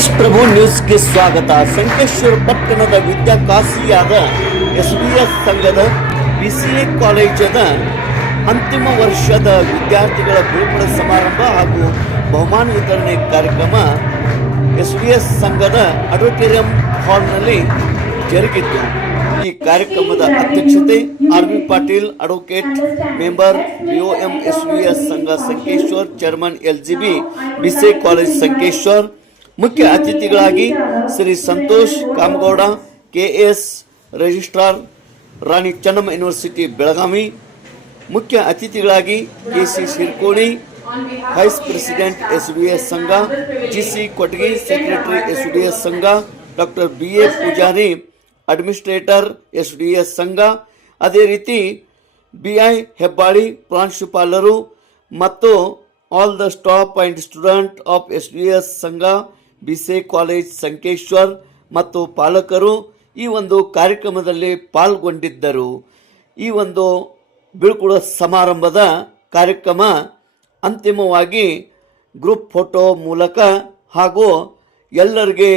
ತೇಜ್ ಪ್ರಭು ನ್ಯೂಸ್ಗೆ ಸ್ವಾಗತ. ಸಂಕೇಶ್ವರ ಪಟ್ಟಣದ ವಿದ್ಯಾಕಾಶಿಯಾದ ಎಸ್ ಬಿ ಎಸ್ ಸಂಘದ ಬಿ ಸಿ ಎ ಕಾಲೇಜದ ಅಂತಿಮ ವರ್ಷದ ವಿದ್ಯಾರ್ಥಿಗಳ ಬೀಳ್ಕೊಡ ಸಮಾರಂಭ ಹಾಗೂ ಬಹುಮಾನ ವಿತರಣೆ ಕಾರ್ಯಕ್ರಮ ಎಸ್ ಬಿ ಎಸ್ ಸಂಘದ ಅಡಿಟೋರಿಯಂ ಹಾಲ್ನಲ್ಲಿ ಜರುಗಿತು. ಈ ಕಾರ್ಯಕ್ರಮದ ಅಧ್ಯಕ್ಷತೆ R B Patil, advocate member BOM S V S ಸಂಘ Sankeshwar, chairman L G B BC college Sankeshwar ಮುಖ್ಯ ಅತಿಥಿಗಳಾಗಿ Shri Santosh Kamagouda KS registrar Rani Chennamma university Belagavi, ಮುಖ್ಯ ಅತಿಥಿಗಳಾಗಿ K C Shirkoni vice president S D S ಸಂಘ, G C Kotagi secretary S D S ಸಂಘ, doctor B A Pujari, administrator S D S ಸಂಘ, ಅದೇ ರೀತಿ B I Hebbali ಪ್ರಾಂಶುಪಾಲರು ಮತ್ತು all the staff and student of S D S ಸಂಘ B C college Sankeshwar ಮತ್ತು ಪಾಲಕರು ಈ ಒಂದು ಕಾರ್ಯಕ್ರಮದಲ್ಲಿ ಪಾಲ್ಗೊಂಡಿದ್ದರು. ಈ ಒಂದು ಬೀಳ್ಕೊಡುವ ಸಮಾರಂಭದ ಕಾರ್ಯಕ್ರಮ ಅಂತಿಮವಾಗಿ ಗ್ರೂಪ್ ಫೋಟೋ ಮೂಲಕ ಹಾಗೂ ಎಲ್ಲರಿಗೆ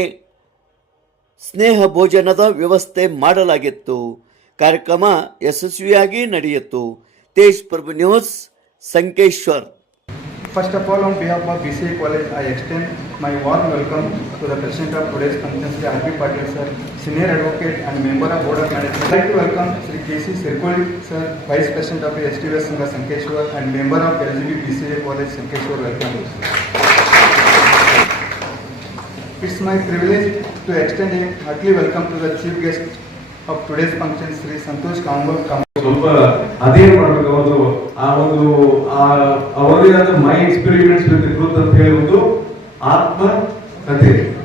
ಸ್ನೇಹ ಭೋಜನದ ವ್ಯವಸ್ಥೆ ಮಾಡಲಾಗಿತ್ತು. ಕಾರ್ಯಕ್ರಮ ಯಶಸ್ವಿಯಾಗಿ ನಡೆಯಿತು. Tej Prabhu news, Sankeshwar. First of all, on behalf of BCA College, I extend my warm welcome to the president of today's function, Sri R.B. Patil sir, senior advocate and member of board of management. I'd like to welcome Sri K.C. Sirkoli sir, vice president of STVS Sangha Sankeshwar and member of LGB BCA College Sankeshwar. Welcome. It's my privilege to extend a heartily welcome to the chief guest of today's function, Sri Santosh Kambar. ಸ್ವಲ್ಪ ಅದೇ ಮಾಡ್ಬೇಕು ಅವರು ಆ ಒಂದು, ಆ ಅವರದೇ ಆದ ಮೈ experiments with ಗ್ರೂತ್ ಅಂತ ಹೇಳಿ ಒಂದು ಆತ್ಮ ಕಥೆ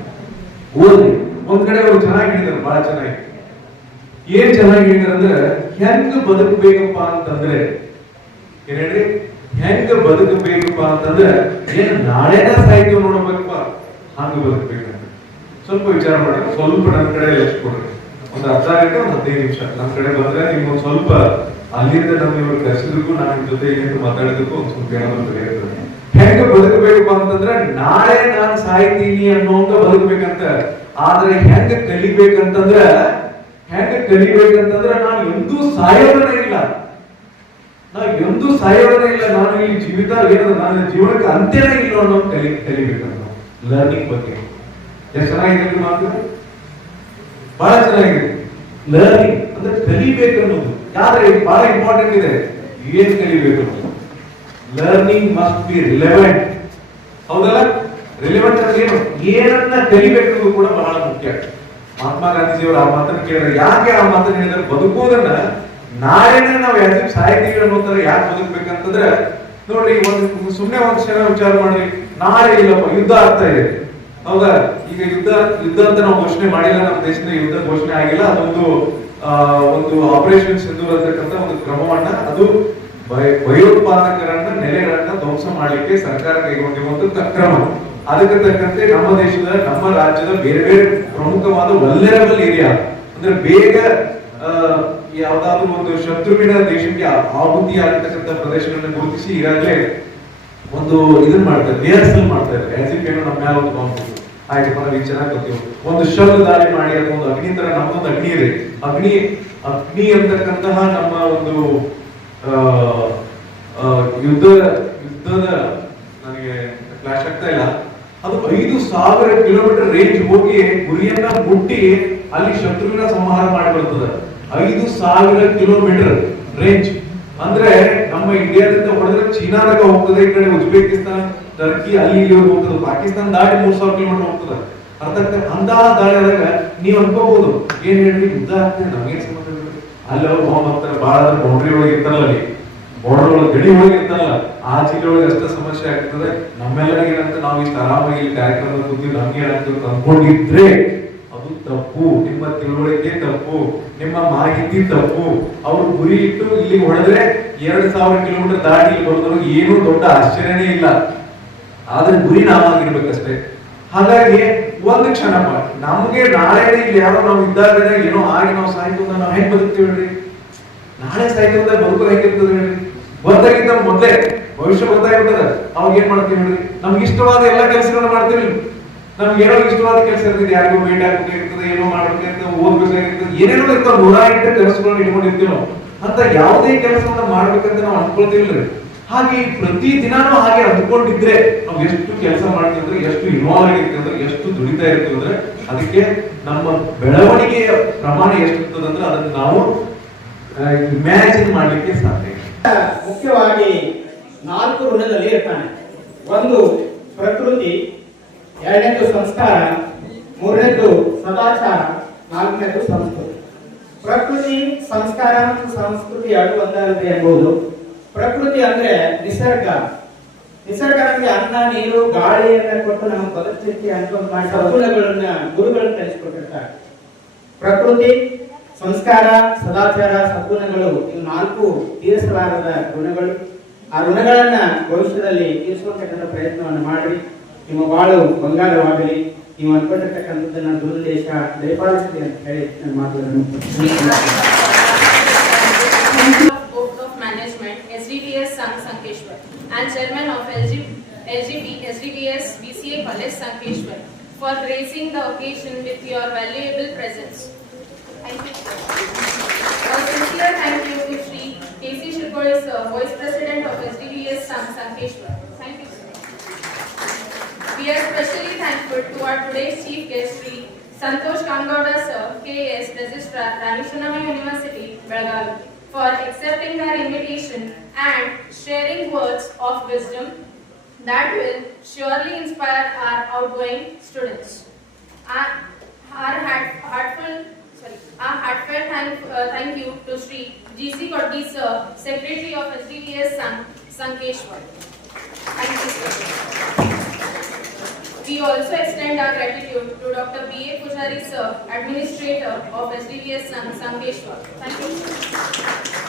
ಓದಿ ಒಂದ್ ಕಡೆ ಅವರು ಚೆನ್ನಾಗಿ ಬಹಳ ಚೆನ್ನಾಗಿ. ಏನ್ ಚೆನ್ನಾಗಿ ಅಂದ್ರೆ, ಹೆಂಗ್ ಬದುಕಬೇಕಪ್ಪ ಅಂತಂದ್ರೆ, ಏನ್ ಹೇಳ್ರಿ? ಹೆಂಗ್ ಬದುಕಬೇಕಪ್ಪ ಅಂತಂದ್ರೆ, ಏನ್ ನಾಳೆನ ಸಾಹಿತ್ಯ ನೋಡಬೇಕಪ್ಪ. ಹಂಗ ಬದುಕಬೇಕಂತ. ಸ್ವಲ್ಪ ವಿಚಾರ ಮಾಡಿ, ಸ್ವಲ್ಪ ನನ್ನ ಕಡೆ ಲಕ್ಷ ಕೊಡ್ರಿ. ಒಂದು ಅರ್ಧ ಗಂಟೆ, ಒಂದು ಹದಿನೈದು ನಿಮಿಷ. ನಮ್ಮ ಕಡೆ ಬಂದ್ರೆ ನಿಮ್ಗೆ ಒಂದು ಸ್ವಲ್ಪ ಅಲ್ಲಿಂದ ನಮ್ಮ ಇವ್ರು ಕರೆಸಿದಕ್ಕೂ ನಾನು ಜೊತೆ ಏನು ಮಾತಾಡಿದಕ್ಕೂ ಒಂದು ಸ್ವಲ್ಪ ಏನೋ ಒಂದು ಇರ್ತದೆ ಹೆಂಗ ಬದುಕಬೇಕು ಅಂತಂದ್ರೆ, ನಾಳೆ ನಾನು ಸಾಯ್ತೀನಿ ಅನ್ನೋಂಗ ಬದುಕಬೇಕಂತ. ಆದ್ರೆ ಹೆಂಗ ಕಲಿಬೇಕಂತಂದ್ರ ಹೆಂಗ ಕಲಿಬೇಕಂತಂದ್ರ ನಾನು ಎಂದೂ ಸಾಯೋದನೇ ಇಲ್ಲ. ನಾವು ಎಂದೂ ಸಾಯೋದನೇ ಇಲ್ಲ. ನಾನು ಈ ಜೀವಿತ ಏನದು ನನ್ನ ಜೀವನಕ್ಕೆ ಅಂತ್ಯನೇ ಇಲ್ಲ ಅನ್ನೋ ಕಲಿ, ಕಲಿಬೇಕಂತ. ಲರ್ನಿಂಗ್ ಬಗ್ಗೆ. ಎಷ್ಟು ಚೆನ್ನಾಗಿದೆ ಈ ಮಾತು? ಬಹಳ ಚೆನ್ನಾಗಿದೆ. ಲರ್ನಿಂಗ್ ಅಂದ್ರೆ ಕಲಿಬೇಕು ಅನ್ನೋದು ಯಾರೇ ಬಹಳ ಇಂಪಾರ್ಟೆಂಟ್ ಇದೆ? ಏನ್ ಕಲಿಬೇಕು? ಲರ್ನಿಂಗ್ ಮಸ್ಟ್ ಬಿ ರಿಲೆವೆಂಟ್ ಹೌದಲ್ಲ? ರಿಲೆವೆಂಟ್ ಅಂದ್ರೆ ಏನು? ಏನನ್ನ ಕಲಿಬೇಕು ಕೂಡ ಬಹಳ ಮುಖ್ಯ. ಮಹಾತ್ಮ ಗಾಂಧೀಜಿಯವರು ಆ ಮಾತನ್ನ ಕೇಳಿದ್ರೆ ಯಾಕೆ ಆ ಮಾತನ್ನ ಹೇಳಿದ್ರೆ? ಬದುಕೋದನ್ನ ನಾಳೆನೇ ನಾವು ಯಾಕೆ ಸಾಯ್ತೀವಿ ಅನ್ನೋ ತರ ಯಾಕೆ ಬದುಕ್ಬೇಕಂತಂದ್ರೆ ನೋಡಿ ಒಂದು ಸುಮ್ಮನೆ ಒಂದು ಕ್ಷಣ ವಿಚಾರ ಮಾಡ್ರಿ. ನಾಳೆ ಇಲ್ಲಪ್ಪ, ಯುದ್ಧ ಆಗ್ತಾ ಇದೆ. ಹೌದಾ? ಈಗ ಯುದ್ಧ ಯುದ್ಧ ಅಂತ ನಾವು ಘೋಷಣೆ ಮಾಡಿಲ್ಲ, ನಮ್ಮ ದೇಶದ ಯುದ್ಧ ಘೋಷಣೆ ಆಗಿಲ್ಲ. ಅದೊಂದು ಒಂದು ಆಪರೇಷನ್ ಸಿಂಧೂರ್ ಅಂತಕ್ಕಂಥ ಒಂದು ಕ್ರಮವನ್ನ, ಅದು ಭಯ- ಭಯೋತ್ಪಾದಕರನ್ನ, ನೆಲೆಗಳನ್ನ ಧ್ವಂಸ ಮಾಡಲಿಕ್ಕೆ ಸರ್ಕಾರ ಕೈಗೊಂಡಿರುವಂತ ಕ್ರಮ. ಅದಕ್ಕೆ ತಕ್ಕಂತೆ ನಮ್ಮ ದೇಶದ, ನಮ್ಮ ರಾಜ್ಯದ ಬೇರೆ ಬೇರೆ ಪ್ರಮುಖವಾದ ವಲ್ನರಬಲ್ ಏರಿಯಾ, ಅಂದ್ರೆ ಬೇಗ ಯಾವ್ದಾದ್ರು ಒಂದು ಶತ್ರುವಿನ ದೇಶಕ್ಕೆ ಆಹುತಿ ಆಗಿರ್ತಕ್ಕಂಥ ಪ್ರದೇಶಗಳನ್ನ ಗುರುತಿಸಿ ಈಗಾಗಲೇ ಒಂದು ಇದನ್ನ ಮಾಡ್ತಾರೆ ರಿಹರ್ಸಲ್ ಮಾಡ್ತಾರೆ ಆಸ್ ಏನೋ ನಮ್ಮ ಮೇಲೆ ಬಾಂಬ್ ಆಯ್ತಪ್ಪ ವಿಚಾರ ಗೊತ್ತೀವಿ ಒಂದು ಶಬ್ದ ದಾರಿ ಮಾಡಿ ಅಥವಾ ಒಂದು ಅಗ್ನಿ ತರ ನಮ್ಮದೊಂದು ಅಗ್ನಿ ಇದೆ. ಅಗ್ನಿ ಅಗ್ನಿ ಅಂತಕ್ಕಂತಹ ನಮ್ಮ ಒಂದು ಯುದ್ಧ, ಯುದ್ಧದ ನನಗೆ ಫ್ಲಾಶ್ ಆಗ್ತಾ ಇಲ್ಲ. ಅದು ಐದು ಸಾವಿರ ಕಿಲೋಮೀಟರ್ ರೇಂಜ್ ಹೋಗಿ ಗುರಿಯನ್ನ ಮುಟ್ಟಿ ಅಲ್ಲಿ ಶತ್ರುವಿನ ಸಂಹಾರ ಮಾಡಿ ಬರ್ತದೆ ಐದು ಸಾವಿರ ಕಿಲೋಮೀಟರ್ ರೇಂಜ್ ಅಂದ್ರೆ ನಮ್ಮ ಇಂಡಿಯಾದಿಂದ ಹೊಡೆದ್ರೆ ಚೀನಾದಾಗ ಹೋಗ್ತದೆ, ಈ ಕಡೆ ಉಜ್ಬೇಕಿಸ್ತಾನ, ಟರ್ಕಿ, ಅಲ್ಲಿ ಇಲ್ಲಿ ಹೋಗ್ತದೆ, ಪಾಕಿಸ್ತಾನ ದಾಟಿ ಮೂರ್ ಸಾವಿರ ಕಿಲೋಮೀಟರ್ ಹೋಗ್ತದೆ. ಅರ್ಥಾತ್ ಅಂತ ದಾಳಿ ಆದಾಗ ನೀವ್ ಅನ್ಕೋಬಹುದು, ಏನ್ ಹೇಳ್ರಿ, ಯುದ್ಧ ಆಗ್ತದೆ, ನಮ್ಗೇನ್ ಸಂಬಂಧ. ಅಲ್ಲಿ ಅವ್ರು ಬಾಂಬ್ ಹಾಕ್ತಾರೆ ಬಹಳ ಬೌಂಡ್ರಿ ಒಳಗೆ ಇರ್ತಾರಲ್ಲ ಅಲ್ಲಿ. ಬಾರ್ಡರ್ ಒಳಗೆ, ಗಡಿ ಒಳಗೆ ಇರ್ತಾರಲ್ಲ, ಆ ಜಿಲ್ಲೆ ಒಳಗೆ ಅಷ್ಟೇ ಸಮಸ್ಯೆ ಆಗ್ತದೆ. ನಮ್ಮೆಲ್ಲರಿಗೆ ಏನಂತ ನಾವು ಇಷ್ಟು ಆರಾಮಾಗಿ ಇಲ್ಲಿ ಕಾರ್ಯಕ್ರಮದ ಕೂತಿ ನಮ್ಗೆ ಏನಾಗ್ತದೆ ಅನ್ಕೊಂಡಿದ್ರೆ ತಪ್ಪು, ನಿಮ್ಮ ತಿಳುವಳಿಕೆ ತಪ್ಪು, ನಿಮ್ಮ ಮಾಹಿತಿ ತಪ್ಪು, ಅವರು ಗುರಿ ಇಟ್ಟು ಇಲ್ಲಿ ಹೊಡೆದ್ರೆ ಎರಡ್ ಸಾವಿರ ಕಿಲೋಮೀಟರ್ ದಾಟಿ ಇಲ್ಲಿ ಬರೋದ್ರ ಏನು ದೊಡ್ಡ ಆಶ್ಚರ್ಯನೇ ಇಲ್ಲ. ಆದ್ರೆ ಗುರಿ ನಾವಾಗಿರ್ಬೇಕಷ್ಟೇ. ಹಾಗಾಗಿ ಒಂದು ಮಾಡಿ. ನಮ್ಗೆ ನಾಳೆ ಇಲ್ಲಿ ಯಾರೋ ನಾವು ಇದ್ದಾಗ ಏನೋ ಆಗಿ ನಾವು ಸಾಯ್ತು ನಾವು ಹೆಂಗ್ ಬದುಕ್ತೀವಿ ನಾಳೆ ಸಾಯ್ತಂತ ಬದುಕು ಹೆಂಗಿರ್ತದೆ ಹೇಳಿ ಗೊತ್ತಾಗಿದ್ದ ಮೊದ್ಲೇ ಭವಿಷ್ಯ ಗೊತ್ತಾಗಿರ್ತದೆ ಅವಾಗ ಏನ್ ಮಾಡ್ತೀವಿ ಹೇಳ್ರಿ? ನಮ್ಗೆ ಇಷ್ಟವಾದ ಎಲ್ಲ ಕೆಲಸಗಳನ್ನ ಮಾಡ್ತೀವಿ. ನಮ್ಗೆ ಏನೋ ಇಷ್ಟವಾದ ಕೆಲಸ ಇರ್ತದೆ, ಯಾರಿಗೂ ಭೇಟಿ ಆಗ್ಬೇಕಾಗಿರ್ತದೆ ಏನೋ ಮಾಡ್ಬೇಕಾಗಿರ್ತದೆ ಓದ್ಬೇಕಾಗಿರ್ತದೆ, ಏನೇನೋ ಇರ್ತಾವ ನೂರ ಎಂಟು ಕೆಲಸಗಳನ್ನ ಇಟ್ಕೊಂಡಿರ್ತೀವಿ ಅಂತ ಯಾವುದೇ ಕೆಲಸವನ್ನ ಮಾಡ್ಬೇಕಂತ ನಾವು ಅನ್ಕೊಳ್ತೀವಿಲ್ರಿ ಹಾಗೆ ಪ್ರತಿ ದಿನಾನು ಹಾಗೆ ಅಂದ್ಕೊಂಡಿದ್ರೆ ನಾವು ಎಷ್ಟು ಕೆಲಸ ಮಾಡ್ತೀವಿ ಅಂದ್ರೆ, ಎಷ್ಟು ಇನ್ವಾಲ್ವ್ ಆಗಿರ್ತೀವಿ ಅಂದ್ರೆ, ಎಷ್ಟು ದುಡಿತಾ ಇರ್ತೀವಿ ಅಂದ್ರೆ, ಅದಕ್ಕೆ ನಮ್ಮ ಬೆಳವಣಿಗೆಯ ಪ್ರಮಾಣ ಎಷ್ಟು ಇರ್ತದೆ ಅಂದ್ರೆ ಅದನ್ನ ನಾವು ಇಮ್ಯಾಜಿನ್ ಮಾಡ್ಲಿಕ್ಕೆ ಸಾಧ್ಯ. ಮುಖ್ಯವಾಗಿ ನಾಲ್ಕು ಋಣದಲ್ಲಿ ಇರ್ತಾನೆ. ಒಂದು ಪ್ರಕೃತಿ ಎರಡನೇದು ಸಂಸ್ಕಾರ, ಮೂರನೇದು ಸದಾಚಾರ, ನಾಲ್ಕನೇದು ಸಂಸ್ಕೃತಿ. ಪ್ರಕೃತಿ, ಸಂಸ್ಕಾರ ಮತ್ತು ಸಂಸ್ಕೃತಿ ಎರಡು ಒಂದಾಗುತ್ತೆ ಎಂಬುದು. ಪ್ರಕೃತಿ ಅಂದ್ರೆ ನಿಸರ್ಗ. ನಿಸರ್ಗ ನಮಗೆ ಅನ್ನ, ನೀರು ಗಾಳಿಯನ್ನ ಕೊಟ್ಟು ನಮ್ಮ ಬದುಕಲಿಕ್ಕೆ ಅನುಕೂಲ ಗುರುಗಳನ್ನ ಕಲಿಸಿಕೊಟ್ಟಿರ್ತಾರೆ ಪ್ರಕೃತಿ, ಸಂಸ್ಕಾರ, ಸದಾಚಾರ, ಸದ್ಗುಣಗಳು ಇವು ನಾಲ್ಕು ತೀರಿಸಲಾರದ ಗುಣಗಳು. ಆ ಋಣಗಳನ್ನ ಭವಿಷ್ಯದಲ್ಲಿ ತೀರಿಸುವಂತಕ್ಕಂಥ ಪ್ರಯತ್ನವನ್ನು ಮಾಡಿ ನಿಮ್ಮ ಬಾಳು ಬಂಗಾರವಾಗಲಿ ನೀವು ಅನ್ಕೊಂಡಿರ್ತಕ್ಕಂಥದ್ದನ್ನ ದುರುದ್ದೇಶ ದಯಪಾಲಿಸಲಿ ಅಂತ ಹೇಳಿ ನನ್ನ ಮಾತುಗಳನ್ನು Board of Management, SDBS Sang Sankeshwar, and Chairman of LG, LGB, SDBS BCA College Sankeshwar, for gracing the occasion with your valuable presence. Thank you. A sincere thank you to Shri K.C. Shirkode, sir, Vice President of SDBS Sang Sankeshwar. We are especially thankful to our today's chief guest, Sri Santosh Kangauda sir, KS Registrar, Ranishanama University, Belgavi, for accepting our invitation and sharing words of wisdom that will surely inspire our outgoing students. Our, our heart, heartful, sorry, our heartfelt thank, uh, thank you to Sri G.C. Koddi sir, Secretary of SDVS San, Sankeshwar. Thank you, sir. We also extend our gratitude to Dr. B.A. Pujari sir, Administrator of SDVS San- Sankeshwar. Thank you.